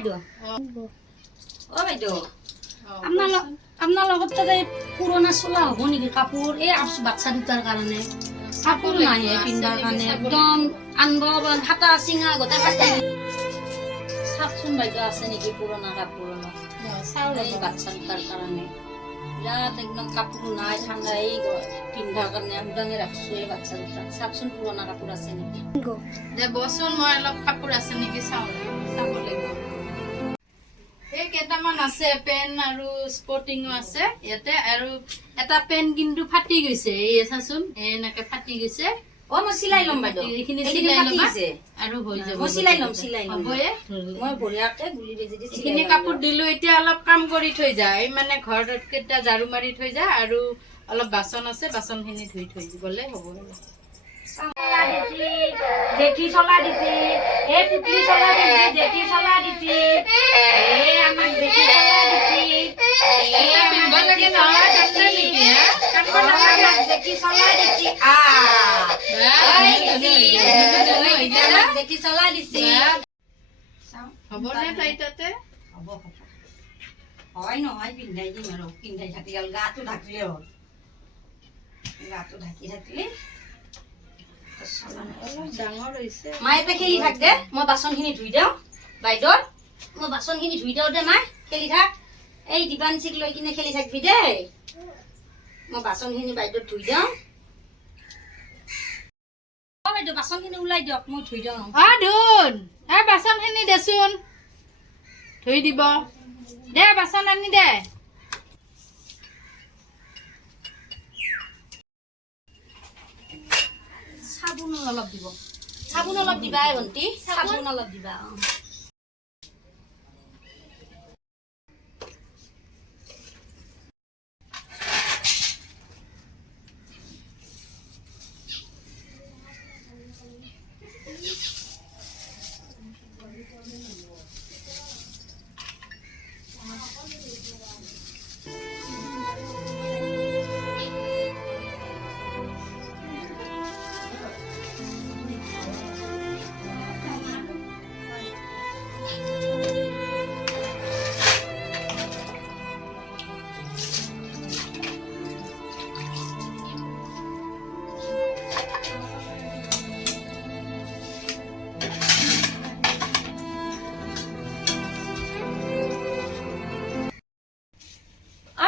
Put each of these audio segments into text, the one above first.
বাইদেউ অ বাইদেউ আপনার লগত তাতে পুরোনা চলা হব নেকি কাপোর এই বাচ্চা দুটার কারণে কাপোর নাই পিন্ধার কারণে একদম আনব হাতা চিঙা গোটেই কাটি চাওকচোন বাইদেউ আছে নেকি পুরোনা কাপোর এই বাচ্চা দুটার কারণে বিরাট একদম কাপোর নাই ঠান্ডা এই পিন্ধার কারণে উদাঙে রাখছো এই বাচ্চা দুটা চাওকচোন পুরোনা কাপোর আছে নেকি যে বচোন মই অলপ কাপোৰ আছে নেকি চাব লাগিব এই কেইটামান আছে পেন আৰু স্পৰ্টিংও আছে ইয়াতে আৰু এটা পেন কিন্তু ফাটি গৈছে এই চাচোন এনেকে ফাটি গৈছে ও মই সিলাই লম বাইদেউ এইখিনি এইখিনি সিলাই ফাটি লবা গৈছে আৰু হৈ যাব মই সিলাই লম হবয়ে মই বঢ়িয়াকে গুলি বেজি দি এইখিনি কাপোৰ দিলো এতিয়া অলপ কাম কৰি থৈ যা এই মানে ঘৰত কেইটা ঝাৰু মাৰি থৈ যা আৰু অলপ বাচন আছে বাচনখিনি ধুই থৈ গলে হ'ব জেঠি চলা দিছি এ পুতলি চলা দিছি জেঠি চলা দিছি এ আমাক জেঠি চলা দিছি এটা পিনব লাগে না কাটছে নেকি কাটব আমাক জেঠি চলা দিছি আমাক জেঠি চলা দিছি হ'ব নে ফ্লাইটতে হ'ব হয় নহয় পিন্ধাই দিম আৰু পিন্ধাই থাকি গ'ল গাটো ঢাকিলে হ'ল গাটো ঢাকি থাকিলে ডাঙৰ হৈছে মায়ে খেলি থাক দে মই বাচনখিনি ধুই দিওঁ বাইদেউ মই বাচনখিনি ধুই দিওঁ দে মায়ে খেলি থাক এই দিবাঞ্চিক লৈ কিনে খেলি থাকবি দেই মই বাচনখিনি বাইদেউ ধুই দিওঁ বাইদেউ বাচনখিনি ওলাই দিয়ক মই ধুই দিওঁ ধুন বাচনখিনি দেচোন ধুই দিব দে বাচন আনি দে চাবোন অলপ দিব চাবোন অলপ দিবা ভণ্টি চাবোন অলপ দিবা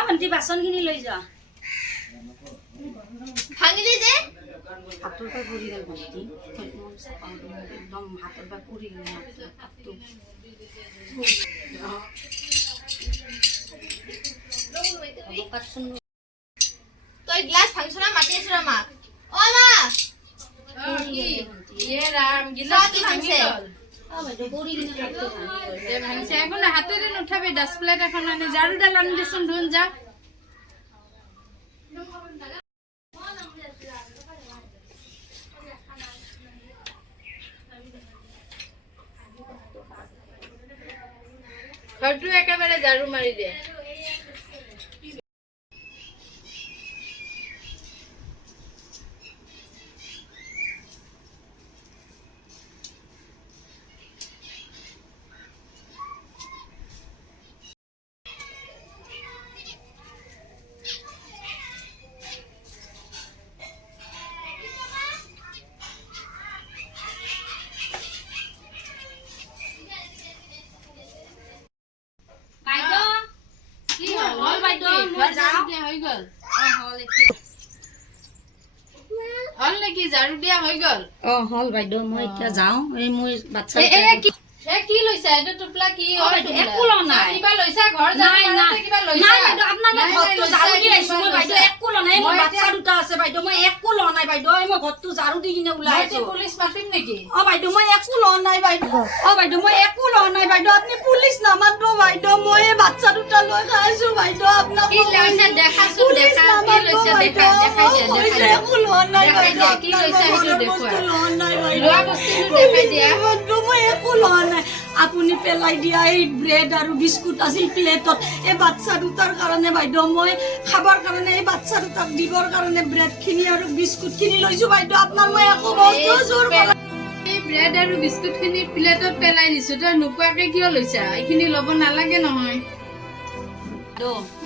ভণ্টি বাচনখিনি লৈ যোৱা ভাঙিলি যে হাতৰ পৰা পৰি গ'ল ভণ্টি একদম হাতৰ পৰা পৰি গ'ল তই গ্লাস ভাঙছ না মাটি আছ মাক ও মা ৰাম গিলাচটো ভাঙি ভাঙছে? গ'ল ভাঙিছে একো নাই হাতেৰে নুঠাবি 10 প্লেট এখন আনি ঝাৰুডাল আনি দেচোন ধুন যা ঘৰটো একেবাৰে ঝাৰু মাৰি দে ঝাৰু দিয়া হৈ গ'ল হল বাইদেউ মই এতিয়া যাওঁ এই মই বাচ্চা কি লৈছা এইটো টোপলা কি একো লোৱা নাই কিবা লৈছা ঘৰ কিবা লৈছা নাই বাইদেউ আপোনালোকে ঘৰটো ঝাৰু দি আহিছো মই বাইদেউ একো লোৱা নাই মোৰ বাচ্চা দুটা আছে বাইদেউ মই একো লোৱা নাই বাইদেউ মই ঘৰটো ঝাৰু দি কিনে ওলাই আহিছো পুলিচ মাতিম নেকি বাইদেউ মই একো লোৱা নাই বাইদেউ বাইদেউ মই একো লোৱা নাই বাইদেউ আপুনি পুলিচ নামাতো বাইদেউ মই এই বাচ্চা দুটা লৈ খাইছো বাইদেউ আপোনাক কি লৈছা দেখাচোন দেখা কি লৈছা দেখা দেখাই দিয়া একো লোৱা নাই বাইদেউ কি লৈছা সেইটো দেখুৱা লোৱা নাই বাইদেউ লোৱা বস্তুটো দেখাই দিয়া মই একো লোৱা নাই আপুনি পেলাই দিয়া এই ব্ৰেড আৰু বিস্কুট আছিল প্লেটত এই বাচ্চা দুটাৰ কাৰণে বাইদেউ মই খাবৰ কাৰণে এই বাচ্চা দুটাক দিবৰ কাৰণে ব্ৰেড খিনি আৰু বিস্কুট খিনি লৈছো বাইদেউ আপোনাৰ মই একো বস্তু জোৰ কৰা ব্ৰেড আৰু বিস্কুটখিনি প্লেটত পেলাই দিছো, তই নোপোৱাকে কিয় লৈছা? এইখিনি ল'ব নালাগে নহয়।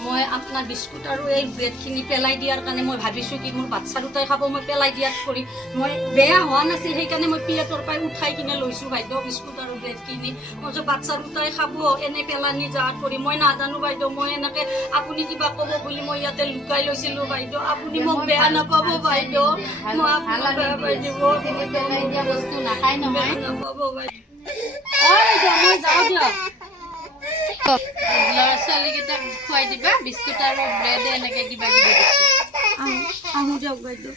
মই আপোনাৰ বিস্কুট আৰু এই ব্ৰেডখিনি পেলাই দিয়াৰ কাৰণে মই ভাবিছোঁ কি মোৰ বাচ্ছা দুটাই খাব, মই পেলাই দিয়াত কৰি মই বেয়া হোৱা নাছিল, সেইকাৰণে মই প্লেটৰ পৰাই উঠাই কিনে লৈছোঁ বাইদেউ বিস্কুট আৰু ব্ৰেডখিনি। মই যে বাচ্ছা দুটাই খাব এনে পেলানি যাত কৰি মই নাজানো বাইদেউ, মই এনেকৈ আপুনি কিবা ক'ব বুলি মই ইয়াতে লুকাই লৈছিলোঁ বাইদেউ, আপুনি মোক বেয়া নাপাব বাইদেউ, মই আপোনাক বেয়া পাই দিব, পেলাই দিয়া বস্তু নাখায় নহয়। নাপাব বাইদেউ। মই যাওঁ দিয়ক। ল'ৰা ছোৱালীকেইটাক খুৱাই দিবা বিস্কুট আৰু ব্ৰেড এনেকে কিবা কিবি দিছো। আহোঁ দিয়ক বাইদেউ।